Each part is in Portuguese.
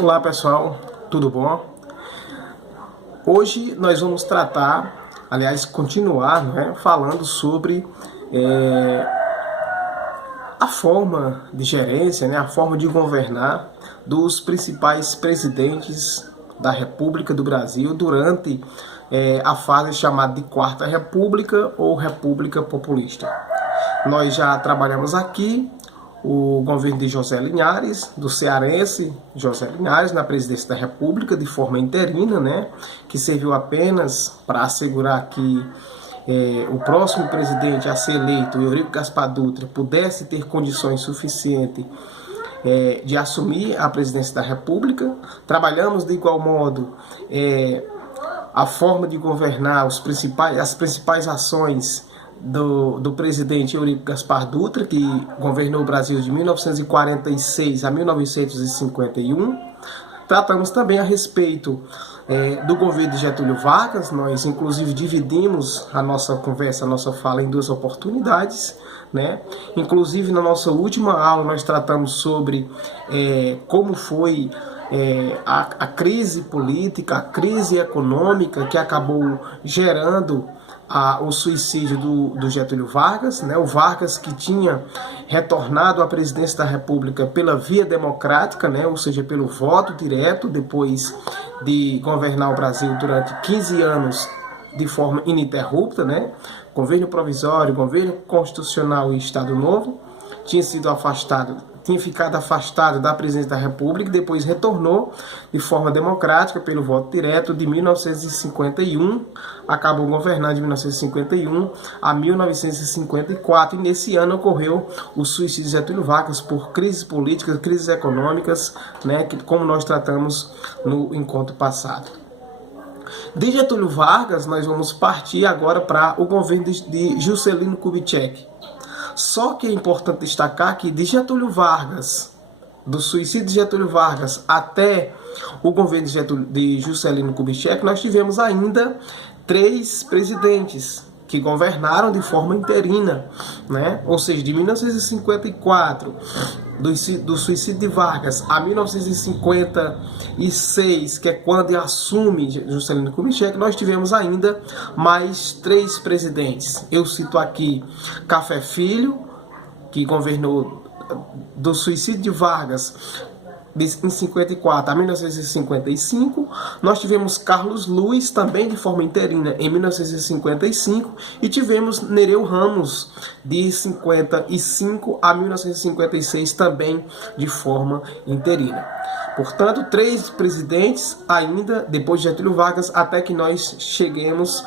Olá pessoal, tudo bom? Hoje nós vamos continuar, falando sobre a forma de gerência, a forma de governar dos principais presidentes da República do Brasil durante a fase chamada de Quarta República ou República Populista. Nós já trabalhamos aqui o governo de José Linhares, do cearense José Linhares, na presidência da República, de forma interina, que serviu apenas para assegurar que o próximo presidente a ser eleito, Eurico Gaspar Dutra, pudesse ter condições suficientes de assumir a presidência da República. Trabalhamos de igual modo a forma de governar as principais ações do presidente Eurico Gaspar Dutra, que governou o Brasil de 1946 a 1951. Tratamos também a respeito do governo de Getúlio Vargas. Nós, inclusive, dividimos a nossa conversa, a nossa fala em duas oportunidades, Inclusive, na nossa última aula, nós tratamos sobre como foi a crise política, a crise econômica que acabou gerando o suicídio do Getúlio Vargas, o Vargas que tinha retornado à presidência da República pela via democrática, ou seja, pelo voto direto, depois de governar o Brasil durante 15 anos de forma ininterrupta, governo provisório, governo constitucional e Estado Novo. Tinha ficado afastado da presidência da República, depois retornou de forma democrática pelo voto direto de 1951, acabou governando de 1951 a 1954, e nesse ano ocorreu o suicídio de Getúlio Vargas por crises políticas, crises econômicas, como nós tratamos no encontro passado. De Getúlio Vargas, nós vamos partir agora para o governo de Juscelino Kubitschek. Só que é importante destacar que de Getúlio Vargas, do suicídio de Getúlio Vargas até o governo de Juscelino Kubitschek, nós tivemos ainda 3 presidentes que governaram de forma interina, Ou seja, de 1954, do suicídio de Vargas, a 1956, que é quando assume Juscelino Kubitschek, nós tivemos ainda mais 3 presidentes. Eu cito aqui Café Filho, que governou do suicídio de Vargas em 54 a 1955, nós tivemos Carlos Luiz, também de forma interina, em 1955, e tivemos Nereu Ramos, de 55 a 1956, também de forma interina. Portanto, 3 presidentes ainda, depois de Getúlio Vargas, até que nós cheguemos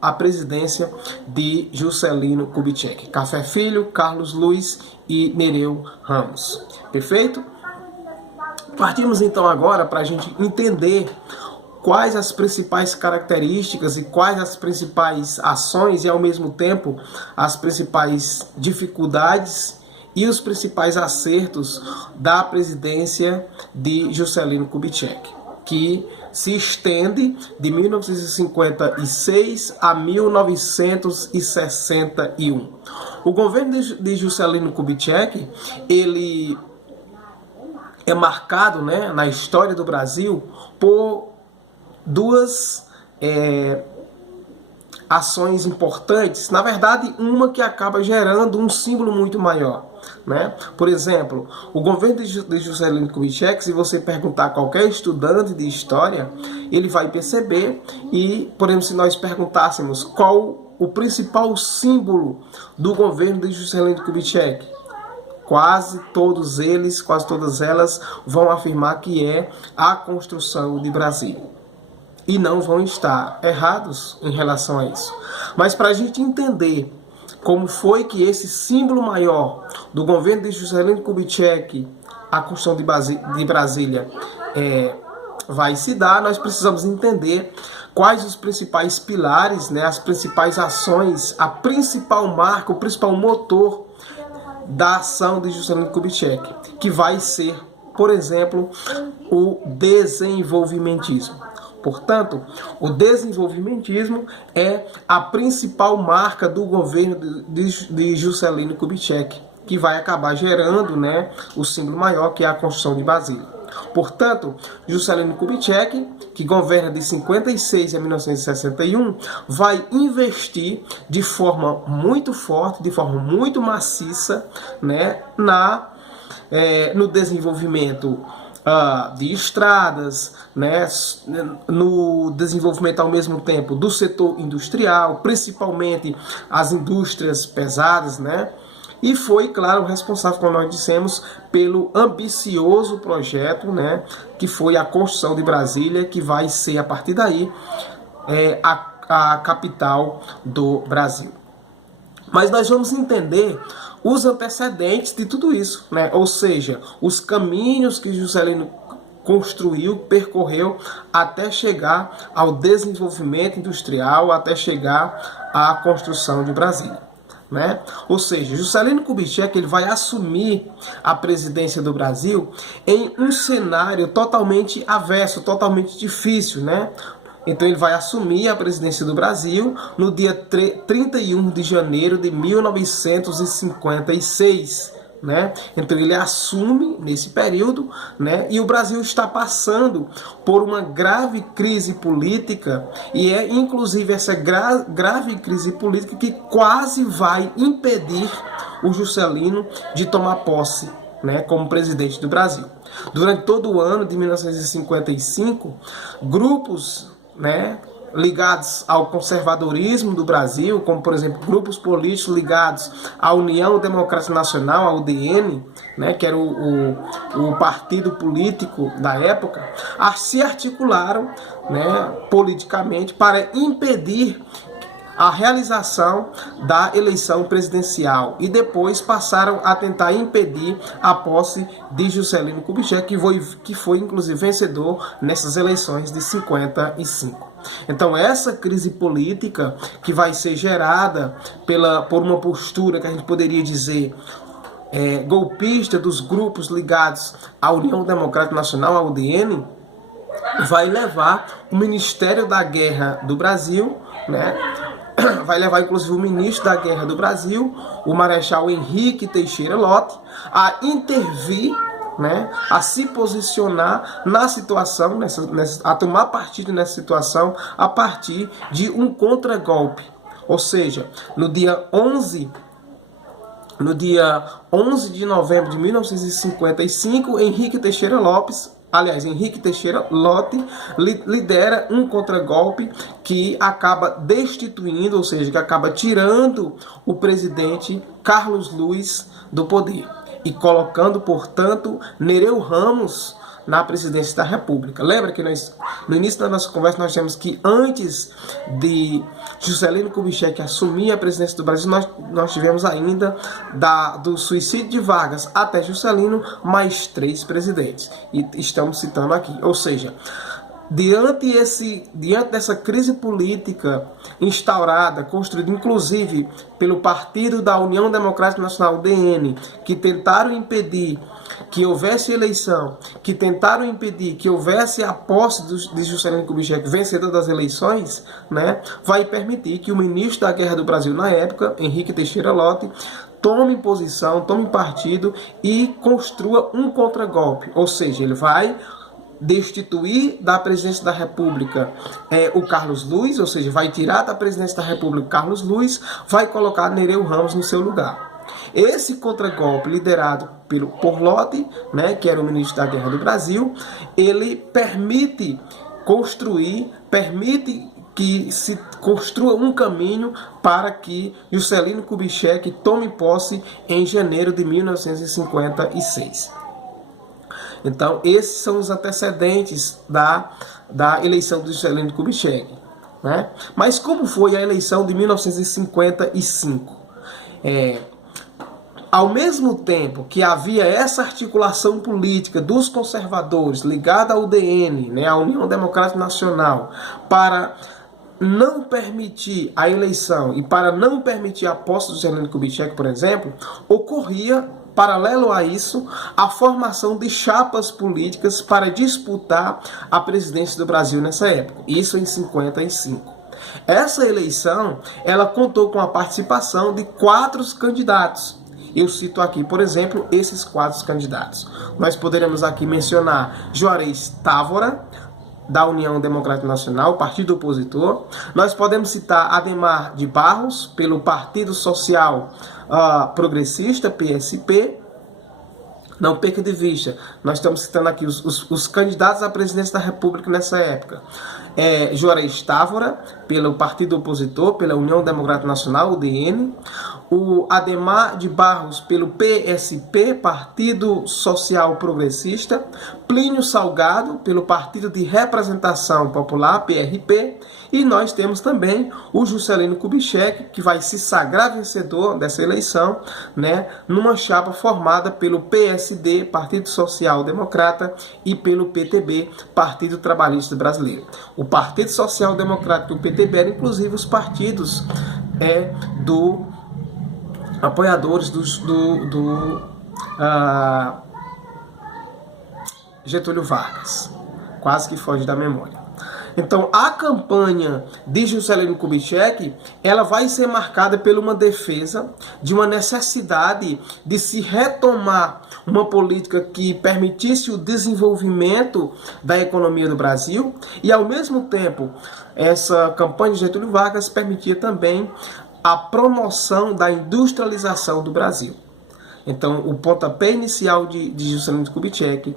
à presidência de Juscelino Kubitschek. Café Filho, Carlos Luiz e Nereu Ramos. Perfeito? Partimos então agora para a gente entender quais as principais características e quais as principais ações e, ao mesmo tempo, as principais dificuldades e os principais acertos da presidência de Juscelino Kubitschek, que se estende de 1956 a 1961. O governo de Juscelino Kubitschek, ele é marcado, na história do Brasil por 2 ações importantes. Na verdade, uma que acaba gerando um símbolo muito maior. Por exemplo, o governo de Juscelino Kubitschek, se você perguntar a qualquer estudante de história, ele vai perceber. E, por exemplo, se nós perguntássemos qual o principal símbolo do governo de Juscelino Kubitschek, quase todas elas vão afirmar que é a construção de Brasília. E não vão estar errados em relação a isso. Mas para a gente entender como foi que esse símbolo maior do governo de Juscelino Kubitschek, a construção de Brasília, vai se dar, nós precisamos entender quais os principais pilares, as principais ações, a principal marca, o principal motor da ação de Juscelino Kubitschek, que vai ser, por exemplo, o desenvolvimentismo. Portanto, o desenvolvimentismo é a principal marca do governo de Juscelino Kubitschek, que vai acabar gerando, o símbolo maior, que é a construção de Brasília. Portanto, Juscelino Kubitschek, que governa de 56 a 1961, vai investir de forma muito forte, de forma muito maciça, né, no desenvolvimento de estradas, né, no desenvolvimento ao mesmo tempo do setor industrial, principalmente as indústrias pesadas, né, e foi, claro, responsável, como nós dissemos, pelo ambicioso projeto, né, que foi a construção de Brasília, que vai ser, a partir daí, a capital do Brasil. Mas nós vamos entender os antecedentes de tudo isso, né? Ou seja, os caminhos que Juscelino construiu, percorreu até chegar ao desenvolvimento industrial, até chegar à construção de Brasília, né? Ou seja, Juscelino Kubitschek ele vai assumir a presidência do Brasil em um cenário totalmente avesso, totalmente difícil, né? Então ele vai assumir a presidência do Brasil no dia 31 de janeiro de 1956, né? Então ele assume nesse período, né? E o Brasil está passando por uma grave crise política, e é inclusive essa grave crise política que quase vai impedir o Juscelino de tomar posse, né, como presidente do Brasil. Durante todo o ano de 1955, grupos, né, ligados ao conservadorismo do Brasil, como por exemplo grupos políticos ligados à União Democrática Nacional, a UDN, né, que era o partido político da época, se articularam, né, politicamente para impedir a realização da eleição presidencial e depois passaram a tentar impedir a posse de Juscelino Kubitschek, que foi inclusive vencedor nessas eleições de 55. Então essa crise política que vai ser gerada por uma postura que a gente poderia dizer golpista dos grupos ligados à União Democrática Nacional, a UDN, vai levar o Ministério da Guerra do Brasil, né, vai levar inclusive o ministro da Guerra do Brasil, o Marechal Henrique Teixeira Lott, a intervir, né, a se posicionar na situação, a tomar partido nessa situação a partir de um contragolpe. Ou seja, no dia 11 de novembro de 1955, Henrique Teixeira Lott lidera um contragolpe que acaba destituindo, ou seja, que acaba tirando o presidente Carlos Luiz do poder e colocando, portanto, Nereu Ramos na presidência da República. Lembra que no início da nossa conversa nós temos que antes de Juscelino Kubitschek assumir a presidência do Brasil, nós tivemos ainda do suicídio de Vargas até Juscelino mais 3 presidentes. E estamos citando aqui. Ou seja, diante dessa crise política instaurada, construída inclusive pelo Partido da União Democrática Nacional, UDN, que tentaram impedir que houvesse eleição, que tentaram impedir que houvesse a posse de Juscelino Kubitschek, vencedor das eleições, né, vai permitir que o ministro da Guerra do Brasil na época, Henrique Teixeira Lott, tome posição, tome partido e construa um contragolpe. Ou seja, ele vai destituir da presidência da República o Carlos Luiz, ou seja, vai tirar da presidência da República Carlos Luiz, vai colocar Nereu Ramos no seu lugar. Esse contragolpe liderado por Lott, né, que era o ministro da Guerra do Brasil, ele permite que se construa um caminho para que Juscelino Kubitschek tome posse em janeiro de 1956. Então, esses são os antecedentes da eleição de Juscelino Kubitschek, né? Mas como foi a eleição de 1955? Ao mesmo tempo que havia essa articulação política dos conservadores ligada ao UDN, né, a União Democrática Nacional, para não permitir a eleição e para não permitir a posse do Juscelino Kubitschek, por exemplo, ocorria, paralelo a isso, a formação de chapas políticas para disputar a presidência do Brasil nessa época, isso em 55. Essa eleição, ela contou com a participação de 4 candidatos, Eu cito aqui, por exemplo, esses 4 candidatos. Nós poderemos aqui mencionar Juarez Távora, da União Democrática Nacional, partido opositor. Nós podemos citar Adhemar de Barros, pelo Partido Social Progressista, PSP. Não perca de vista, nós estamos citando aqui os candidatos à presidência da República nessa época. Juarez Távora, pelo partido opositor, pela União Democrática Nacional, UDN. O Adhemar de Barros, pelo PSP, Partido Social Progressista. Plínio Salgado, pelo Partido de Representação Popular, PRP. E nós temos também o Juscelino Kubitschek, que vai se sagrar vencedor dessa eleição, né, numa chapa formada pelo PSD, Partido Social Democrata, e pelo PTB, Partido Trabalhista Brasileiro. O Partido Social Democrata e o PTB eram, inclusive, os partidos apoiadores do Getúlio Vargas. Quase que foge da memória. Então, a campanha de Juscelino Kubitschek, ela vai ser marcada por uma defesa de uma necessidade de se retomar uma política que permitisse o desenvolvimento da economia do Brasil e, ao mesmo tempo, essa campanha de Getúlio Vargas permitia também a promoção da industrialização do Brasil. Então, o pontapé inicial de Juscelino Kubitschek,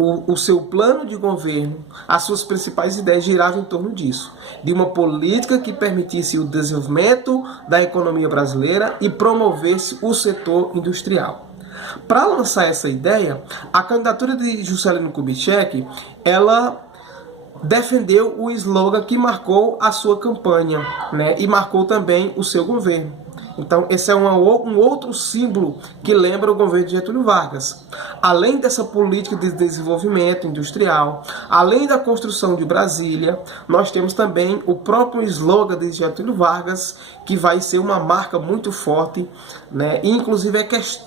o seu plano de governo, as suas principais ideias giravam em torno disso, de uma política que permitisse o desenvolvimento da economia brasileira e promovesse o setor industrial. Para lançar essa ideia, a candidatura de Juscelino Kubitschek, ela defendeu o slogan que marcou a sua campanha, né, e marcou também o seu governo. Então, esse é um outro símbolo que lembra o governo de Getúlio Vargas. Além dessa política de desenvolvimento industrial, além da construção de Brasília, nós temos também o próprio slogan de Getúlio Vargas, que vai ser uma marca muito forte, né? E, inclusive,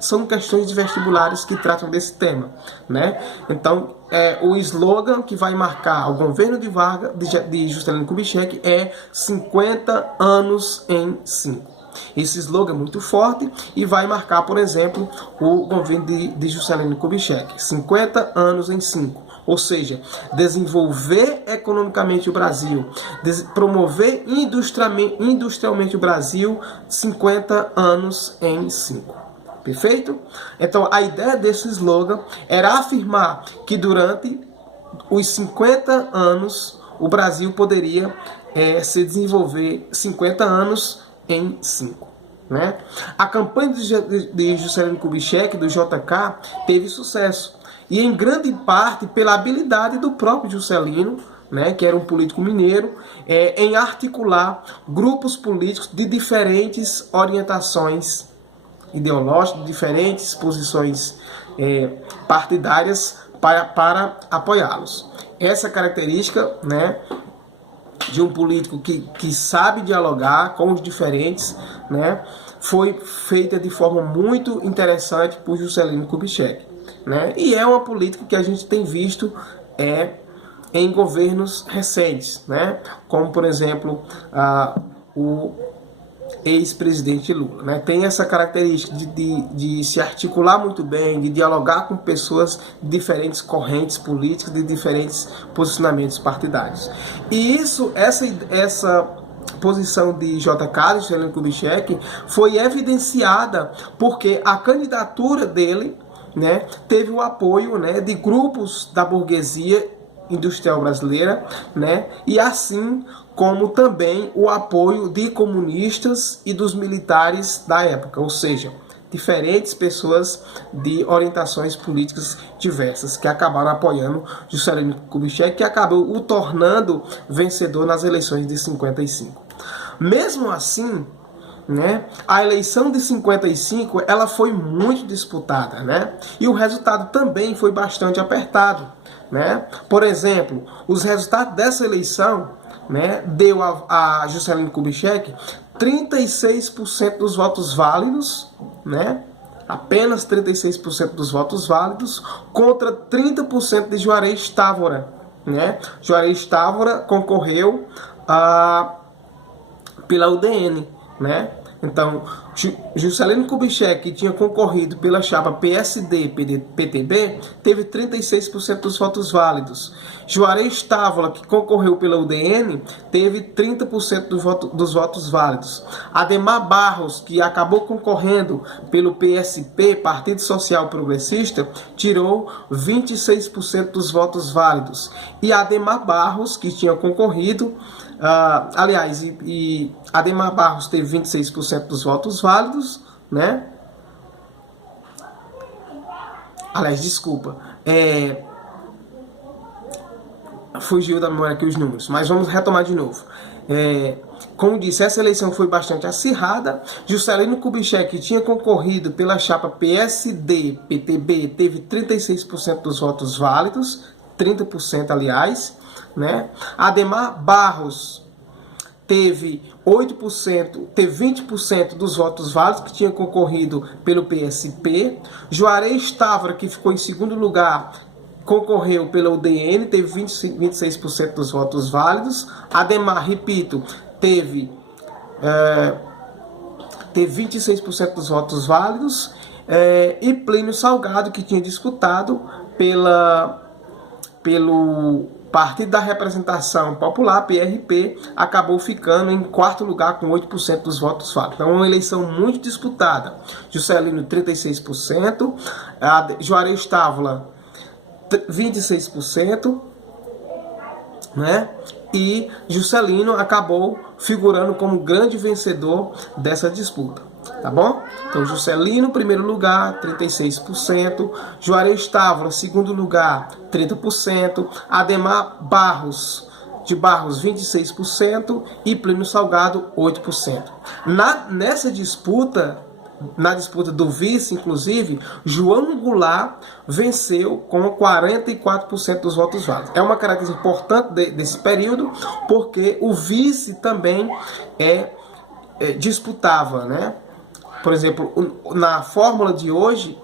são questões de vestibulares que tratam desse tema, né? Então, o slogan que vai marcar o governo de Juscelino Kubitschek é 50 anos em 5. Esse slogan é muito forte e vai marcar, por exemplo, o governo de Juscelino Kubitschek, 50 anos em 5. Ou seja, desenvolver economicamente o Brasil, promover industrialmente o Brasil, 50 anos em 5. Perfeito? Então, a ideia desse slogan era afirmar que durante os 50 anos o Brasil poderia se desenvolver 50 anos em 5. Né? A campanha de Juscelino Kubitschek, do JK, teve sucesso. E em grande parte pela habilidade do próprio Juscelino, né, que era um político mineiro, em articular grupos políticos de diferentes orientações ideológicas, diferentes posições partidárias para apoiá-los. Essa característica, né, de um político que sabe dialogar com os diferentes, né, foi feita de forma muito interessante por Juscelino Kubitschek, né, e é uma política que a gente tem visto em governos recentes, né, como por exemplo o ex-presidente Lula, né? Tem essa característica de se articular muito bem, de dialogar com pessoas de diferentes correntes políticas, de diferentes posicionamentos partidários. E essa posição de JK, de Juscelino Kubitschek, foi evidenciada porque a candidatura dele, né, teve o apoio, né, de grupos da burguesia industrial brasileira, né, e assim como também o apoio de comunistas e dos militares da época, ou seja, diferentes pessoas de orientações políticas diversas que acabaram apoiando Juscelino Kubitschek, que acabou o tornando vencedor nas eleições de 55. Mesmo assim, né, a eleição de 55 ela foi muito disputada, né, e o resultado também foi bastante apertado, né. Por exemplo, os resultados dessa eleição, né, deu a Juscelino Kubitschek 36% dos votos válidos, né, apenas 36% dos votos válidos, contra 30% de Juarez Távora, né. Juarez Távora concorreu pela UDN, né. Então, Juscelino Kubitschek, que tinha concorrido pela chapa PSD-PTB, teve 36% dos votos válidos. Juarez Távola, que concorreu pela UDN, teve 30% dos votos válidos. Ademar Barros, que acabou concorrendo pelo PSP, Partido Social Progressista, tirou 26% dos votos válidos. E Ademar Barros, que tinha concorrido, e Ademar Barros teve 26% dos votos válidos, né? Fugiu da memória aqui os números, mas vamos retomar de novo. Como disse, essa eleição foi bastante acirrada. Juscelino Kubitschek, que tinha concorrido pela chapa PSD-PTB, teve 36% dos votos válidos, 30% aliás, né? Ademar Barros teve 20% dos votos válidos, que tinha concorrido pelo PSP. Juarez Távora, que ficou em segundo lugar, concorreu pela UDN, teve 26% dos votos válidos. Ademar, repito, teve 26% dos votos válidos. E Plínio Salgado, que tinha disputado pelo Partido da Representação Popular, PRP, acabou ficando em quarto lugar com 8% dos votos válidos. Então, uma eleição muito disputada. Juscelino, 36%, Juarez Távola, 26%, né? E Juscelino acabou figurando como grande vencedor dessa disputa, tá bom? Então, Juscelino, primeiro lugar, 36%, Juarez Távola, segundo lugar, 30%, Ademar Barros, 26% e Plínio Salgado, 8%. Nessa disputa, na disputa do vice, inclusive, João Goulart venceu com 44% dos votos válidos. É uma característica importante desse período, porque o vice também disputava, né? Por exemplo, na fórmula de hoje,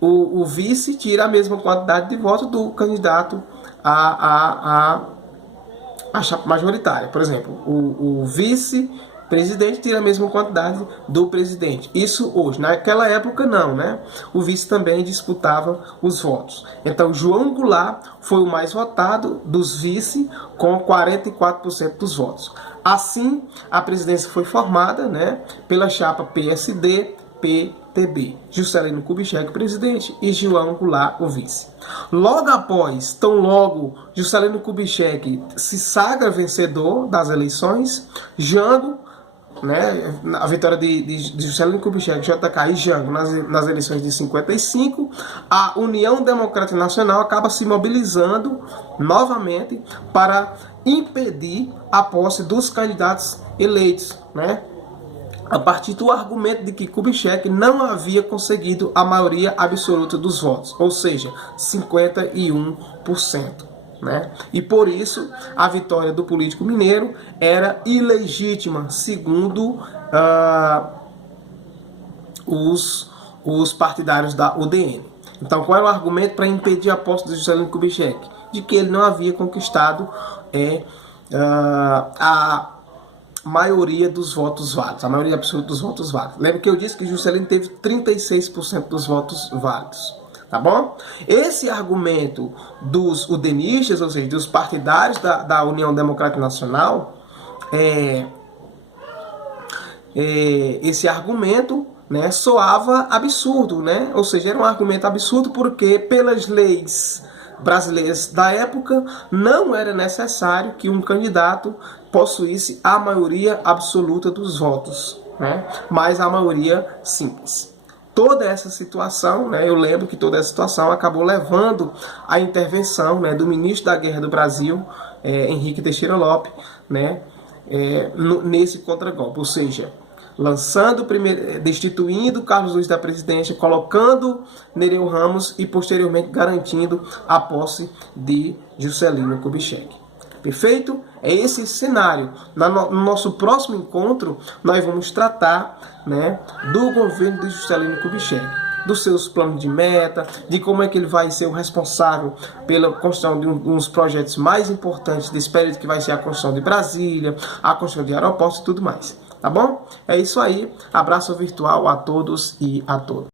o vice tira a mesma quantidade de votos do candidato à chapa majoritária. Por exemplo, o vice-presidente tira a mesma quantidade do presidente. Isso hoje. Naquela época, não, né? O vice também disputava os votos. Então, João Goulart foi o mais votado dos vice, com 44% dos votos. Assim, a presidência foi formada, né, pela chapa PSD-PTB. Juscelino Kubitschek, presidente, e João Goulart, o vice. Logo após, tão logo, Juscelino Kubitschek se sagra vencedor das eleições, Jango, né, a vitória de Juscelino Kubitschek, JK e Jango nas eleições de 55, a União Democrática Nacional acaba se mobilizando novamente para impedir a posse dos candidatos eleitos, né, a partir do argumento de que Kubitschek não havia conseguido a maioria absoluta dos votos, ou seja, 51%. Né? E por isso a vitória do político mineiro era ilegítima, segundo os partidários da UDN. Então, qual era o argumento para impedir a posse de Juscelino Kubitschek? De que ele não havia conquistado a maioria dos votos válidos, a maioria absoluta dos votos válidos. Lembra que eu disse que Juscelino teve 36% dos votos válidos. Tá bom? Esse argumento dos udenistas, ou seja, dos partidários da União Democrática Nacional, esse argumento, né, soava absurdo, né? Ou seja, era um argumento absurdo porque, pelas leis brasileiras da época, não era necessário que um candidato possuísse a maioria absoluta dos votos, né? Mas a maioria simples. Toda essa situação, né, eu lembro que toda essa situação acabou levando à intervenção, né, do ministro da Guerra do Brasil, Henrique Teixeira Lopes, né, nesse contragolpe, ou seja, destituindo Carlos Luiz da presidência, colocando Nereu Ramos e posteriormente garantindo a posse de Juscelino Kubitschek. Perfeito? É esse cenário. No nosso próximo encontro, nós vamos tratar, né, do governo de Juscelino Kubitschek, dos seus planos de meta, de como é que ele vai ser o responsável pela construção de um dos projetos mais importantes desse período, que vai ser a construção de Brasília, a construção de aeroportos e tudo mais. tá bom? É isso aí, abraço virtual a todos e a todas.